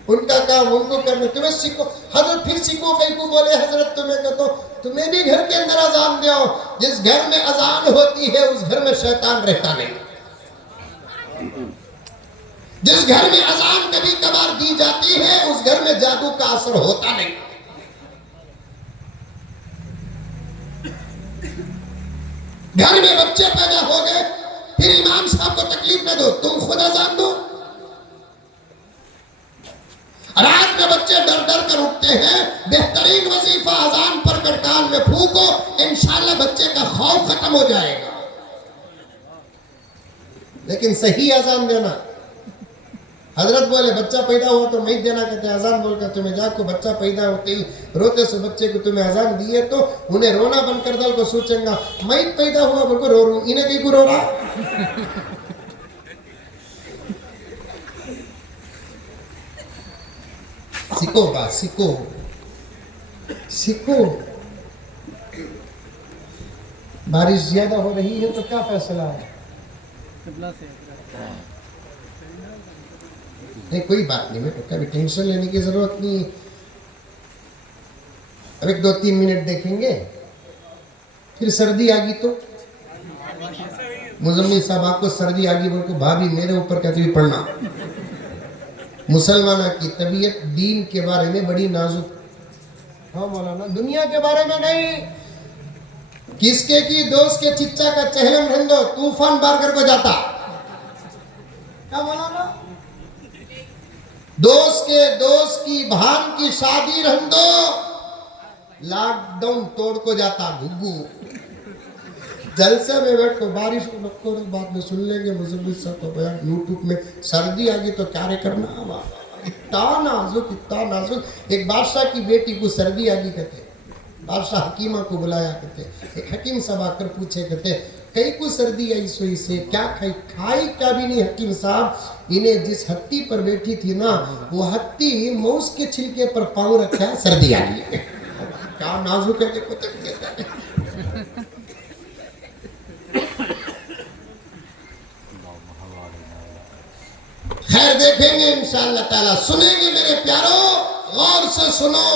उनका काम उनको करने, तुम्हें सिक्को हजरत फिर सिक्को कहीं को बोले हजरत तुम्हें कहते तुम्हें भी घर के अंदर अजान दो। जिस घर में अजान होती है उस घर में शैतान रहता नहीं। जिस घर में अजान कभी कभार दी जाती है उस घर में जादू का असर होता नहीं। घर में बच्चे पैदा हो गए, फिर इमाम साहब को तकलीफ न दो, तुम खुद अजान दो। रात में बच्चे डर डर कर उठते हैं, बेहतरीन वजीफा अजान पर कान में फूको, इंशाल्लाह बच्चे का खौफ खत्म हो जाएगा। लेकिन सही अजान देना, हजरत बोले बच्चा पैदा हुआ तो मैं देना, कहते अजान बोलकर तुम्हें जाको बच्चा पैदा होते ही रोते सो बच्चे को तुम्हें अजान दिए तो उन्हें रोना बंद कर दल को सोचेंगा मैं पैदा हुआ बोल को रो रू, इन्हें कहीं को रो रहा। सीखो बात, सीखो सीखो। बारिश ज्यादा हो रही है तो क्या फैसला है? नहीं कोई बात नहीं बेटा, कभी टेंशन लेने की जरूरत नहीं। अब एक 2-3 मिनट देखेंगे, फिर सर्दी आ गई तो मुजम्मिल साहब आपको सर्दी आ गई बोल को भाभी मेरे ऊपर कहती हुई पढ़ना। मुसलमाना की तबीयत दीन के बारे में बड़ी नाजुक। हाँ मौलाना, दुनिया के बारे में नहीं। किसके की दोस्त के चिच्चा का चहलम रंदो तूफान बार कर को जाता। क्या मौलाना? दोस्त की भान की शादी रंदो लॉकडाउन तोड़ को जाता घुग्गू। जलसे में बैठ को बारिश को बाद में सुन लेंगे मुझे सब तो बयान यूट्यूब में। सर्दी आ गई तो क्या करना, इतना नाजुक। एक बादशाह की बेटी को सर्दी आ गई, कहते बादशाह हकीमा को बुलाया, कहते एक हकीम साहब आकर पूछे, कहते कई को सर्दी आई सोई से क्या खाई क्या भी नहीं। हकीम साहब इन्हें जिस हत्ती पर बैठी थी ना वो हत्ती मौस के छिलके पर पाँव रखा, सर्दी आ गई। क्या नाजुक है देखो तक। खैर देखेंगे इंशाअल्लाह ताला, सुनेंगे मेरे प्यारो, गौर से सुनो।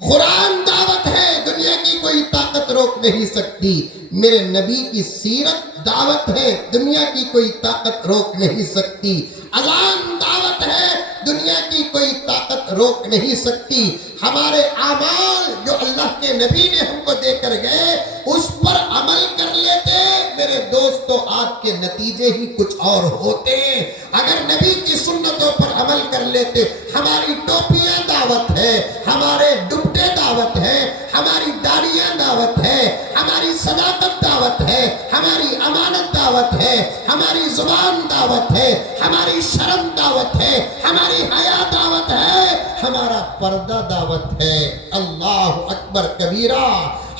कुरान दावत है, दुनिया की कोई ताकत रोक नहीं सकती। मेरे नबी की सीरत दावत है, दुनिया की कोई ताकत रोक नहीं सकती। अज़ान दावत है, दुनिया की कोई ताकत रोक नहीं सकती। हमारे आमाल जो अल्लाह के नबी ने हमको देकर गए उस पर अमल कर लेते मेरे दोस्तों, आज के नतीजे ही कुछ और होते। अगर नबी की सुन्नतों पर अमल कर लेते, हमारी टोपियां दावत है, हमारे दुपट्टे दावत है, हमारी दाढ़ियां दावत है, हमारी सदाकत दावत है, हमारी अमानत दावत है, हमारी जुबान दावत है, हमारी शर्म दावत है, हमारी हया दावत है, हमारा पर्दा दावत है। अल्लाह अकबर कबीरा।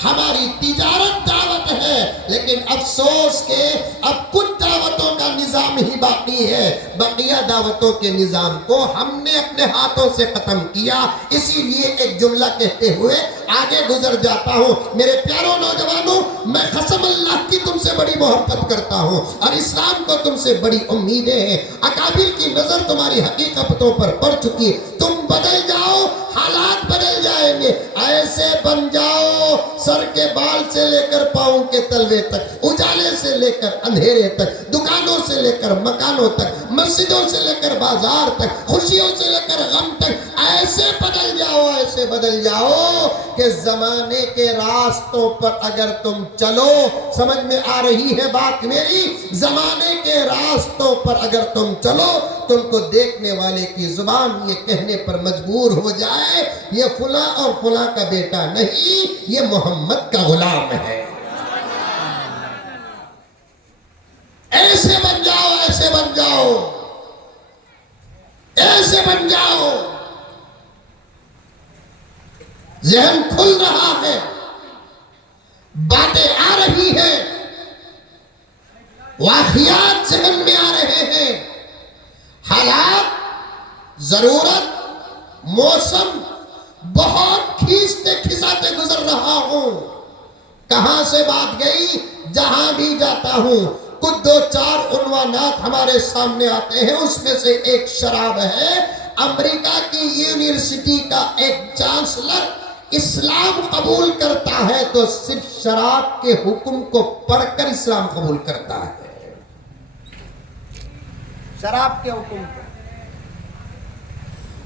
हमारी तिजारत दावत है, लेकिन अफसोस के अब कुछ दावतों का निजाम ही बाकी है। बकिया दावतों के निजाम को हमने अपने हाथों से खत्म किया। इसीलिए एक जुमला कहते हुए आगे गुजर जाता हूँ। मेरे प्यारों नौजवानों, मैं कसम अल्लाह की तुमसे बड़ी मोहब्बत करता हूँ और इस्लाम को तुमसे बड़ी उम्मीदें हैं। अकाबिर की नजर तुम्हारी हकीकतों पर पड़ चुकी। तुम बदल जाओ, हालात बदल जाएंगे। ऐसे बन जाओ, सर के बाल से लेकर पाँव के तलवे तक, उजाले से लेकर अंधेरे तक, दुकानों से लेकर मकानों तक, मस्जिदों से लेकर बाजार तक, खुशियों से लेकर गम तक, ऐसे बदल जाओ, ऐसे बदल जाओ कि जमाने के रास्तों पर अगर तुम चलो, समझ में आ रही है बात मेरी, जमाने के रास्तों पर अगर तुम चलो, तुमको देखने वाले की जुबान ये कहने पर मजबूर हो जाए ये फुला और फुला का बेटा नहीं, ये मोहम्मद का गुलाम है। ऐसे बन जाओ, ऐसे बन जाओ, ऐसे बन जाओ। ज़हन खुल रहा है, बातें आ रही हैं, वाक़ियात ज़हन में आ रहे हैं। हालात, जरूरत, मौसम बहुत खींचते खिंचाते गुजर रहा हूं। कहां से बात गई? जहां भी जाता हूं कुछ दो चार उन्वानात हमारे सामने आते हैं। उसमें से एक शराब है। अमेरिका की यूनिवर्सिटी का एक चांसलर इस्लाम कबूल करता है तो सिर्फ शराब के हुक्म को पढ़कर इस्लाम कबूल करता है। शराब के हुक्म को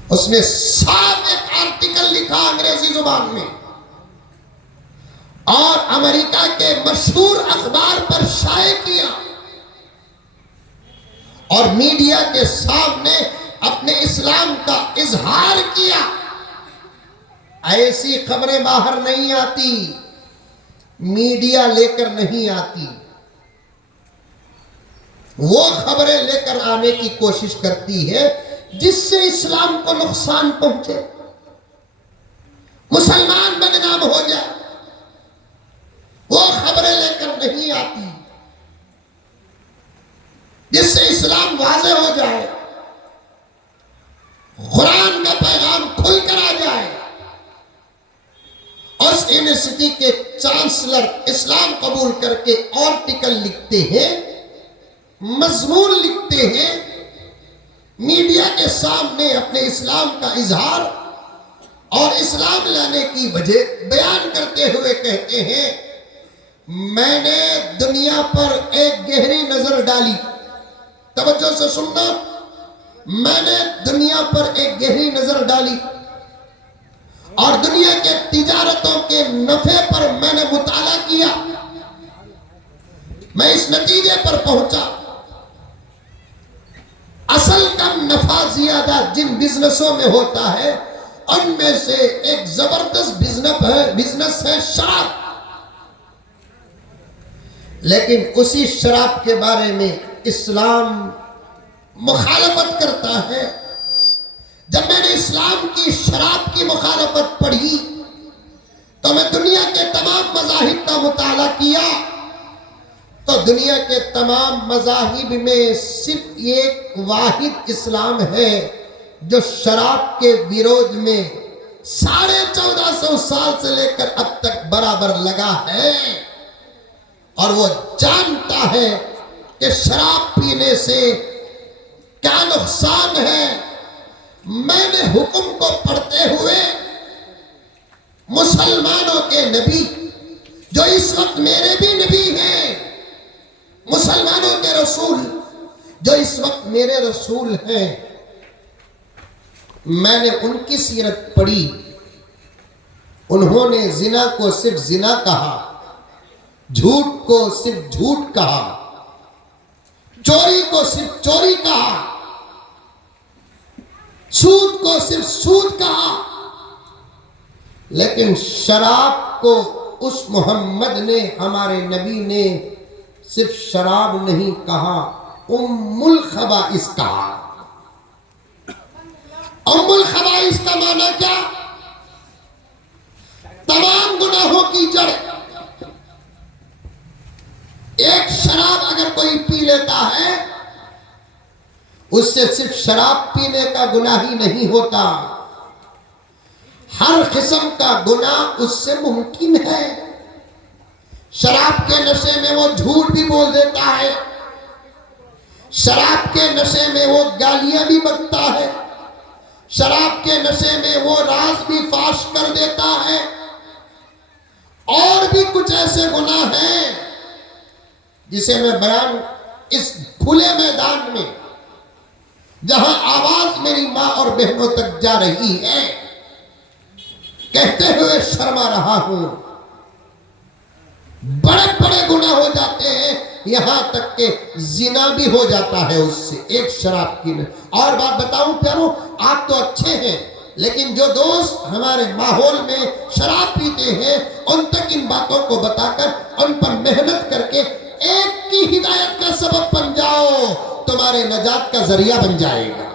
उसने साफ एक आर्टिकल लिखा अंग्रेजी जुबान में और अमेरिका के मशहूर अखबार पर शाये किया और मीडिया के सामने अपने इस्लाम का इजहार किया। ऐसी खबरें बाहर नहीं आती, मीडिया लेकर नहीं आती। वो खबरें लेकर आने की कोशिश करती है जिससे इस्लाम को नुकसान पहुंचे, मुसलमान बदनाम हो जाए। वो खबरें लेकर नहीं आती जिससे इस्लाम वाज़े हो जाए, कुरान का पैगाम खुलकर आ जाए। और उस यूनिवर्सिटी के चांसलर इस्लाम कबूल करके आर्टिकल लिखते हैं, मजमून लिखते हैं, मीडिया के सामने अपने इस्लाम का इजहार और इस्लाम लाने की वजह बयान करते हुए कहते हैं, मैंने दुनिया पर एक गहरी नजर डाली। तवज्जो से सुनना, मैंने दुनिया पर एक गहरी नजर डाली और दुनिया के तिजारतों के नफे पर मैंने मुताला किया। मैं इस नतीजे पर पहुंचा, असल कम नफा ज्यादा जिन बिजनेसों में होता है उनमें से एक जबरदस्त बिजनेस है शराब। लेकिन उसी शराब के बारे में इस्लाम मुखालफत करता है। जब मैंने इस्लाम की शराब की मुखालफत पढ़ी तो मैं दुनिया के तमाम मज़ाहिब का मुताला किया तो दुनिया के तमाम मज़ाहिब में सिर्फ एक वाहिद इस्लाम है जो शराब के विरोध में 1450 साल से लेकर अब तक बराबर लगा है और वो जानता है कि शराब पीने से क्या नुकसान है। मैंने हुक्म को पढ़ते हुए मुसलमानों के नबी जो इस वक्त मेरे भी नबी हैं, मुसलमानों के रसूल जो इस वक्त मेरे रसूल हैं, मैंने उनकी सीरत पढ़ी। उन्होंने जिना को सिर्फ जिना कहा, झूठ को सिर्फ झूठ कहा, चोरी को सिर्फ चोरी कहा, सूद को सिर्फ सूद कहा। लेकिन शराब को उस मोहम्मद ने, हमारे नबी ने सिर्फ शराब नहीं कहा, उम्मुल खबाइस कहा। उम्मुल खबाइस का माना क्या? तमाम गुनाहों की जड़। एक शराब अगर कोई पी लेता है उससे सिर्फ शराब पीने का गुनाह ही नहीं होता, हर किस्म का गुनाह उससे मुमकिन है। शराब के नशे में वो झूठ भी बोल देता है, शराब के नशे में वो गालियां भी बकता है, शराब के नशे में वो राज भी फाश कर देता है। और भी कुछ ऐसे गुनाह हैं जिसे मैं बयान इस खुले मैदान में, जहां आवाज मेरी मां और बहनों तक जा रही है, कहते हुए शर्मा रहा हूं। बड़े बड़े गुनाह हो जाते हैं, यहां तक के जिना भी हो जाता है उससे, एक शराब की। और बात बताऊं प्यारों, आप तो अच्छे हैं, लेकिन जो दोस्त हमारे माहौल में शराब पीते हैं उन तक इन बातों को बताकर उन पर मेहनत करके एक की हिदायत का सबब बन जाओ, तुम्हारे नजात का जरिया बन जाएगा।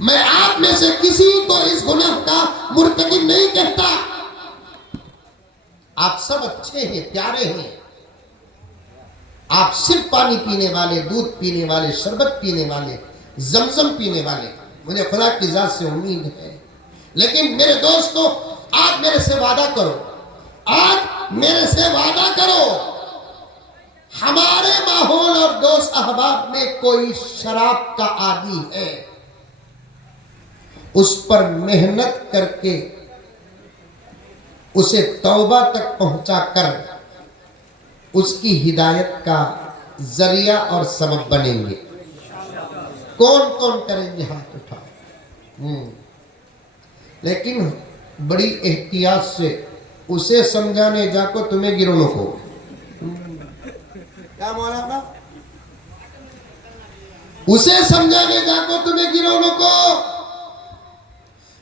मैं आप में से किसी को इस गुनाह का मुर्तकिब नहीं कहता। आप सब अच्छे हैं, प्यारे हैं। आप सिर्फ पानी पीने वाले, दूध पीने वाले, शरबत पीने वाले, जमजम पीने वाले, मुझे खुदा की जात से उम्मीद है। लेकिन मेरे दोस्तों, आज मेरे से वादा करो, आज मेरे से वादा करो, हमारे माहौल और दोस्त अहबाब में कोई शराब का आदी है, उस पर मेहनत करके उसे तौबा तक पहुंचाकर उसकी हिदायत का जरिया और सबब बनेंगे। कौन कौन करेंगे? हाथ उठाओ। लेकिन बड़ी एहतियात से उसे समझाने जाको तुम्हें गिरोनों को। क्या मौलाना? उसे समझाने जाको तुम्हें गिरोनों को।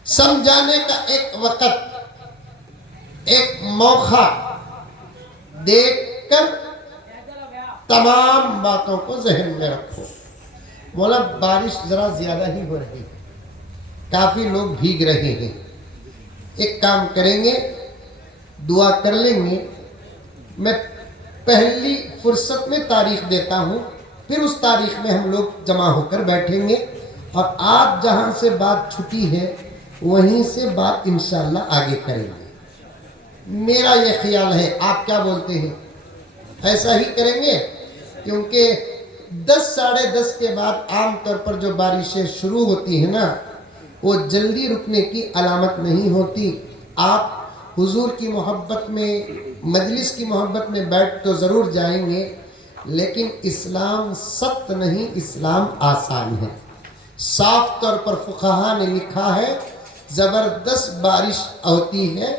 समझाने का एक वक्त, एक मौका देखकर तमाम बातों को जहन में रखो। बोला बारिश जरा ज्यादा ही हो रही है, काफी लोग भीग रहे हैं, एक काम करेंगे, दुआ कर लेंगे। मैं पहली फुर्सत में तारीख देता हूं, फिर उस तारीख में हम लोग जमा होकर बैठेंगे और आप जहां से बात छुटी है वहीं से बात इंशाअल्लाह आगे करेंगे। मेरा ये ख्याल है, आप क्या बोलते हैं? ऐसा ही करेंगे, क्योंकि 10 साढ़े 10 के बाद आमतौर पर जो बारिशें शुरू होती है ना, वो जल्दी रुकने की अलामत नहीं होती। आप हुजूर की मोहब्बत में, मजलिस की मोहब्बत में बैठ तो ज़रूर जाएंगे, लेकिन इस्लाम सख्त नहीं, इस्लाम आसान है। साफ तौर पर फुक़हा ने लिखा है, ज़बरदस्त बारिश होती है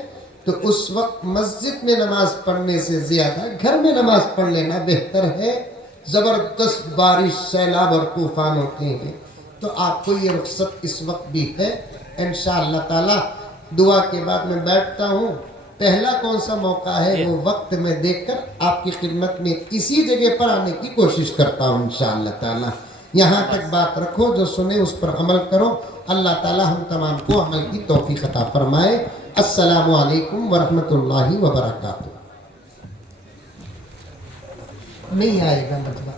तो उस वक्त मस्जिद में नमाज पढ़ने से ज़्यादा घर में नमाज पढ़ लेना बेहतर है। ज़बरदस्त बारिश, सैलाब और तूफ़ान होते हैं, तो आपको ये रुख्सत इस वक्त भी है। इंशाअल्लाह ताला दुआ के बाद मैं बैठता हूँ। पहला कौन सा मौका है वो वक्त में देखकर आपकी खिदमत में इसी जगह पर आने की कोशिश करता हूँ इंशाअल्लाह ताला। यहाँ तक बात रखो, जो सुने उस पर अमल करो। अल्लाह ताला हम तमाम को अमल की तौफीक अता फरमाए। अस्सलामु अलैकुम वरहमतुल्लाहि वबरकातुहू। नहीं आएगा मतलब